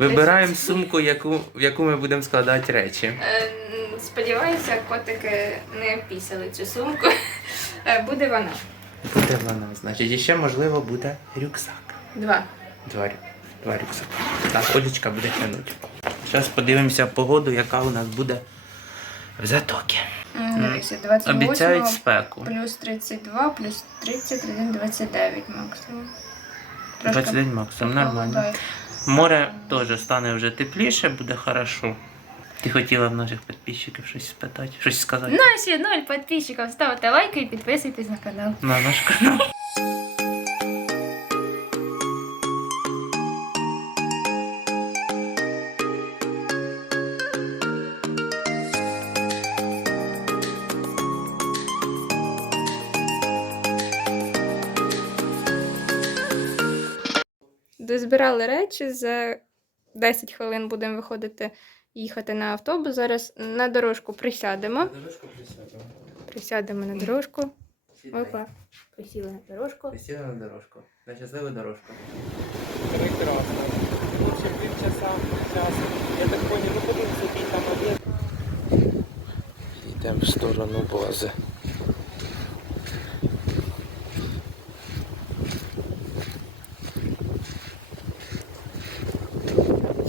Вибираємо сумку, яку, в яку ми будемо складати речі. Е, Сподіваюся, котики не пісали цю сумку. Е, Буде вона. Буде вона, значить, і ще можливо буде рюкзак. Два. Два, рю- два рюкзаки. Так, Олічка буде тягнути. Зараз подивимося погоду, яка у нас буде в затокі. М, Дивіться, 28 Обіцяють спеку. плюс 32, плюс 31, 29 максимум. Трошки 21 максимум, нормально. Море теж стане вже тепліше, буде хорошо. Ти хотіла в наших підписчиків щось спитати, щось сказати Наші ноль підписчиків. Ставте лайки і підписуйтесь на канал. на наш канал. Дозбирали речі, за 10 хвилин будемо виходити їхати на автобус. Зараз на дорожку присядемо. На дорожку Присядемо Присядемо на дорожку. Опа. Присіли на дорожку. Присіли на дорожку. На щасливу дорожку. Прекрасно. Лучше півчаса, час. Я так понял, ну подивимося, який там об'єкт. Йдемо в сторону бази.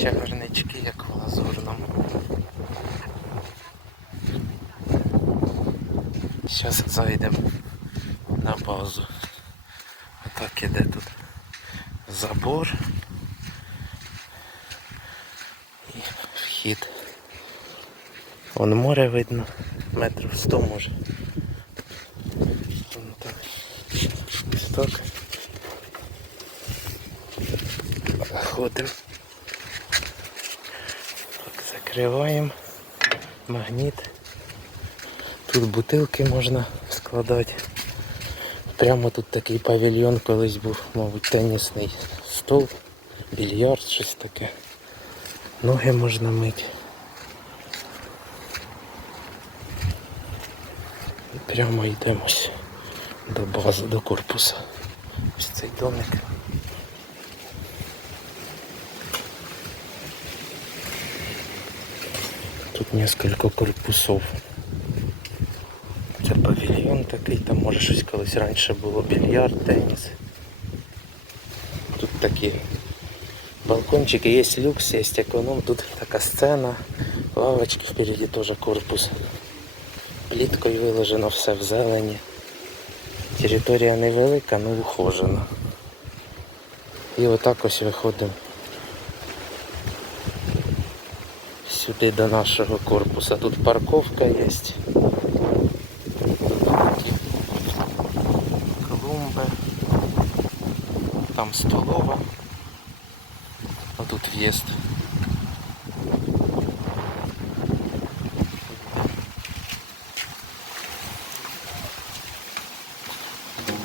Чагарнички, як в лазурному. Зараз зайдемо на базу. Отак іде тут забор і вхід. Вон море видно, метрів 100 може. Вон так. Ось так. Ходимо. Так, закриваємо. Магніт. Тут бутилки можна складати. Прямо тут такий павільйон колись був, мабуть, тенісний стол, більярд, щось таке. Ноги можна мити. І Прямо йдемось до бази, до корпусу. Ось цей домик. Несколько корпусов. Це павільйон такий, там може щось колись раніше було більярд, теніс. Тут такі балкончики, є люкс, є економ, тут така сцена, лавочки впереді теж корпус. Пліткою виложено все в зелені. Територія невелика, але ухожена. І отак ось виходимо сюди до нашого корпуса. Тут парковка є. Такі Клумби. Там столова. А тут в'їзд.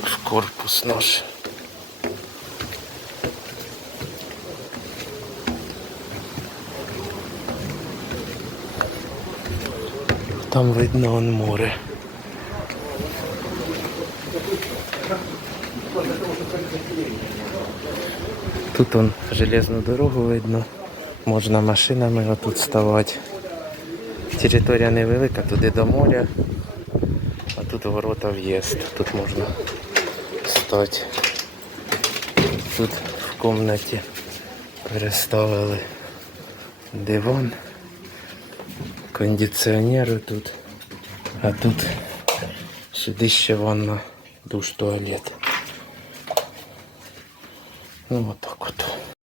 в корпус наш. Там видно он море. Тут он железну дорогу видно. Можна машинами отут ставати. Територія невелика, туди до моря. А тут ворота в'їзд. Тут можна стати. Тут в кімнаті переставили диван, кондиціонери тут, а тут сюди ванна, душ, туалет. Ну отак от.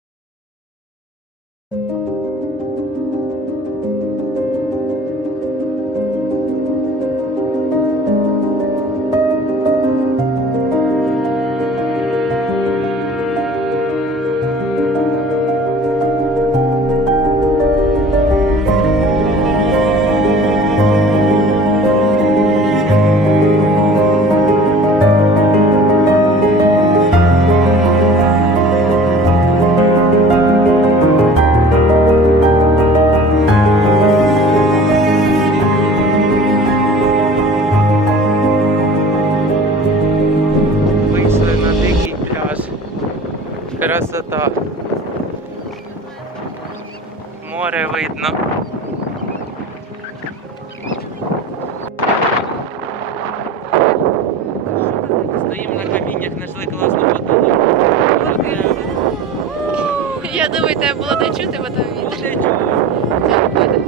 Думаю, тебе було не чути, бо там вітер.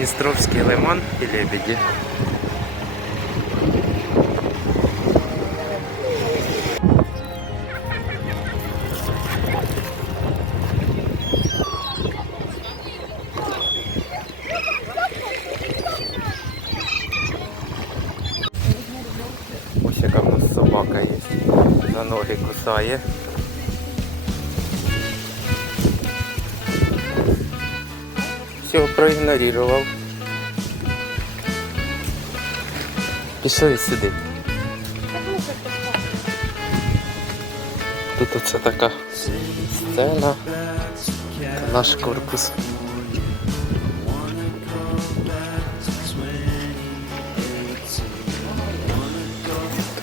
Істровський лиман і лебеді. Ось яка в нас собака є. За ноги кусає. Все, проігнорував. Пішли сюди. Тут оце така сцена. Це наш корпус.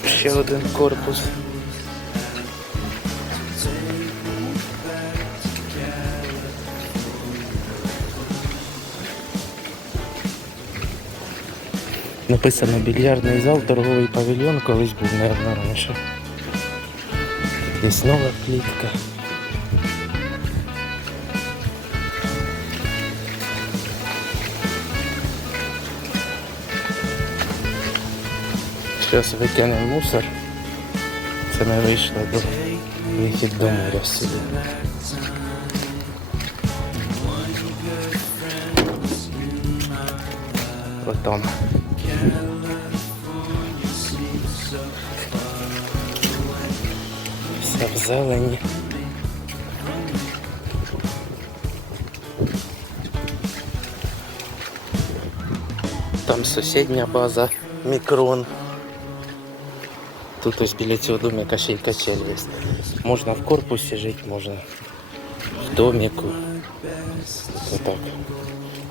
Ще один корпус. Написано більярдний зал, торговий павільйон, колись був, наверное, раніше. Десь нова плітка. Зараз викинемо мусор. Це ми вийшли до вихід до моря сюди. Потом. Все в зелені. Там сусідня база Мікрон. Тут ось біля цього домика ще й качель є. Можна в корпусі жити, можна в доміку. Отак.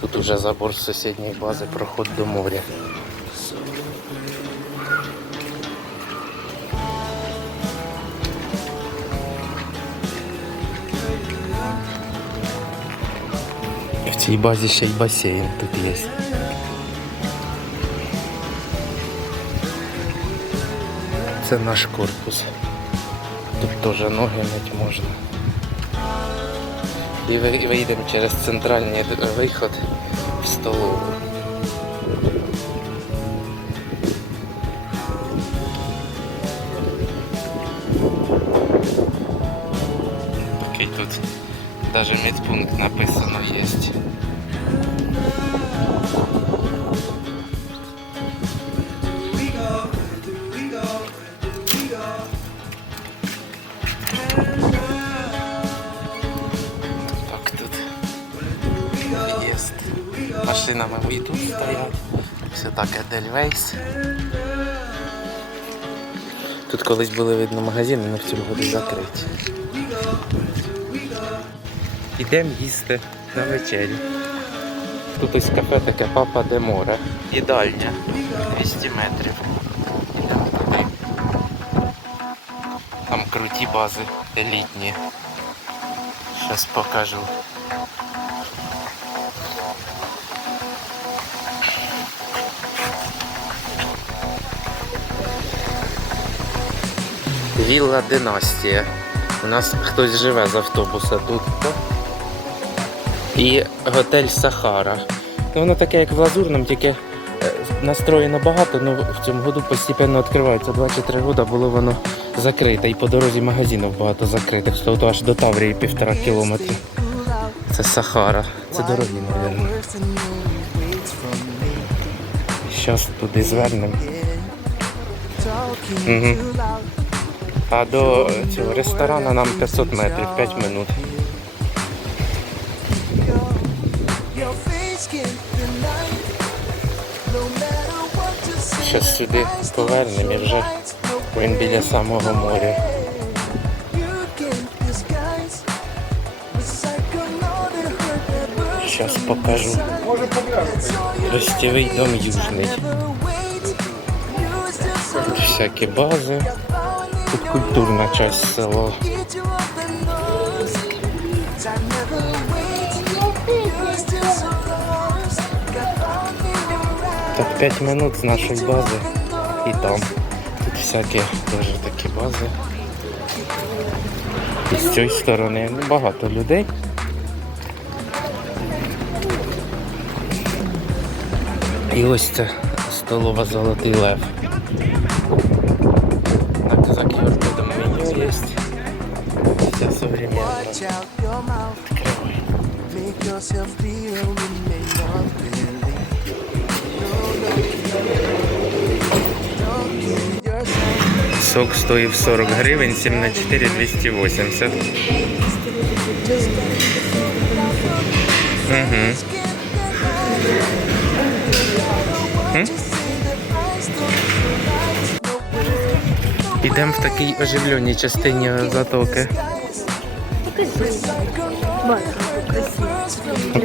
Тут уже забор з сусідньої бази, проход до моря. цій базі ще й басейн тут є. Це наш корпус. Тут теж ноги мить можна. І ви- і вийдемо через центральний д- виход в столову. Такий тут даже медпункт написано есть. Въезд. Машина мабуть, і тут стоять. Все так Едельвейс. Тут колись були видно магазини, але в цьому году закриті. Ідемо їсти на вечерю. Тут ось кафе таке Папа де море. Їдальня 200 метрів. Ідемо туди. Там круті бази, елітні. Зараз покажу. Вілла Династія. У нас хтось живе з автобуса тут. І готель Сахара. Ну, воно таке, як в Лазурному, тільки е, настроєно багато, але в цьому году постійно відкривається. Два чи три роки було воно закрите. І по дорозі магазинів багато закритих. Тобто аж до Таврії півтора кілометри. Це Сахара. Це дорогі, мабуть. Зараз туди звернемо. Угу. А до цього ресторану нам 500 метрів, 5 минут. Зараз сюди повернемо і вже він біля самого моря. Зараз покажу. Гостєвий дом южний. Всякі бази тут культурна часть села. Так, 5 минут з нашої бази і там. Тут всякі теж такі бази. І з цієї сторони багато людей. І ось це столова золотий лев. На казак там меню є. Вся современна. Watch out your mouth. Відкривай. Make yourself feel you may not believe. Don't kid yourself. Сок стоїв 40 гривень, 7 на 4 280. Угу. Ідемо в такій оживленій частині затоки.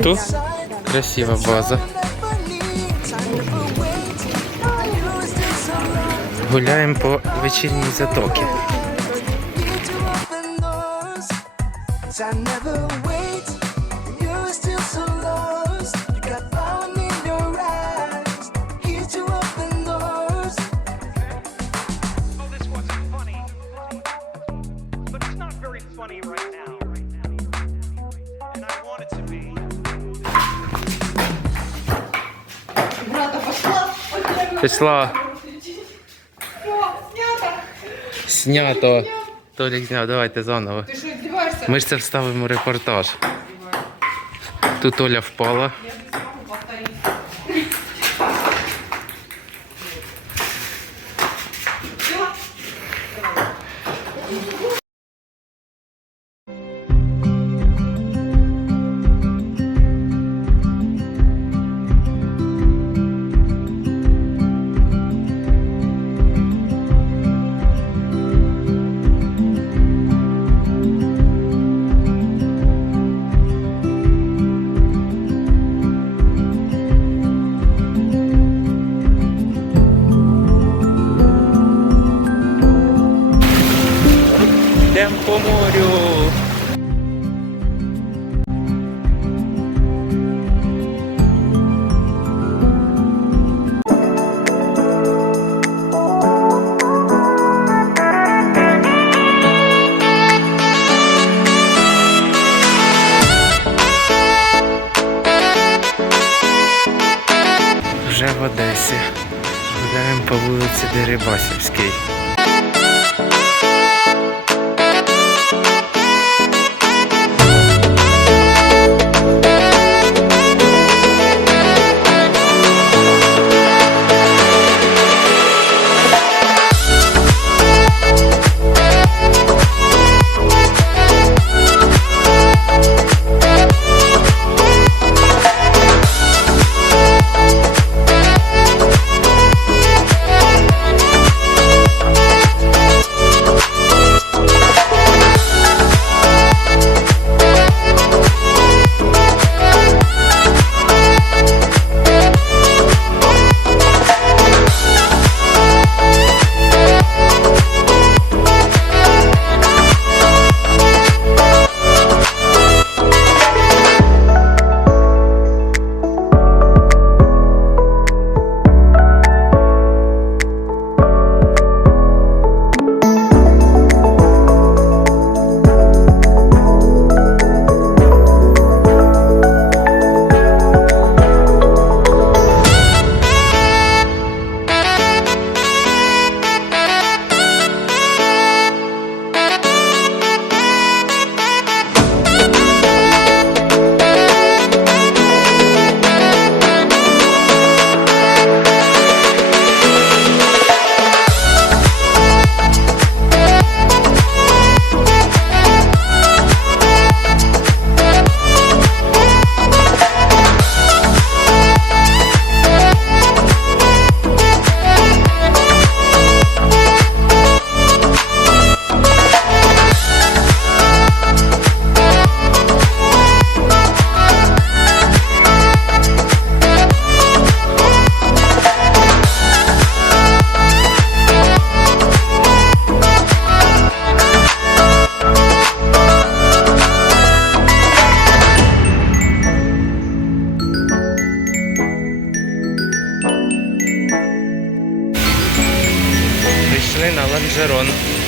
Тут красива база. Гуляємо по вечірній затокі. Пішла. Снято. Толік зняв, давайте заново. Ти що здіваєшся? Ми ж це вставимо репортаж. Тут Оля впала. Йдемо по морю. Sharon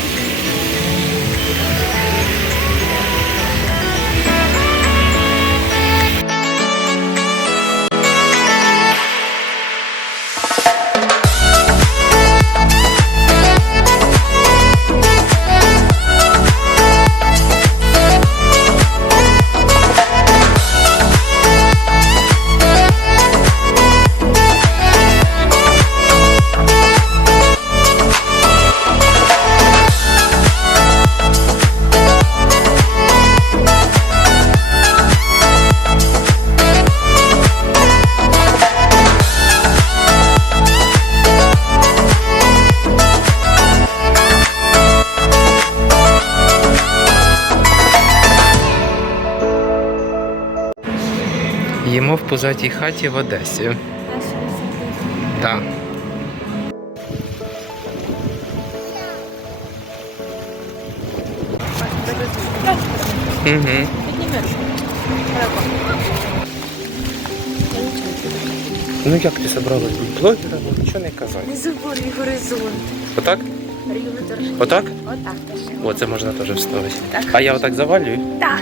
Їмо хаті в Одесі. Так. Угу. Ну як ти собралась бути блогером? Нічого не казати. Не заборюй горизонт. Отак? Рівно. Отак? Отак теж. О, це можна теж вставити. А я отак завалюю? Так.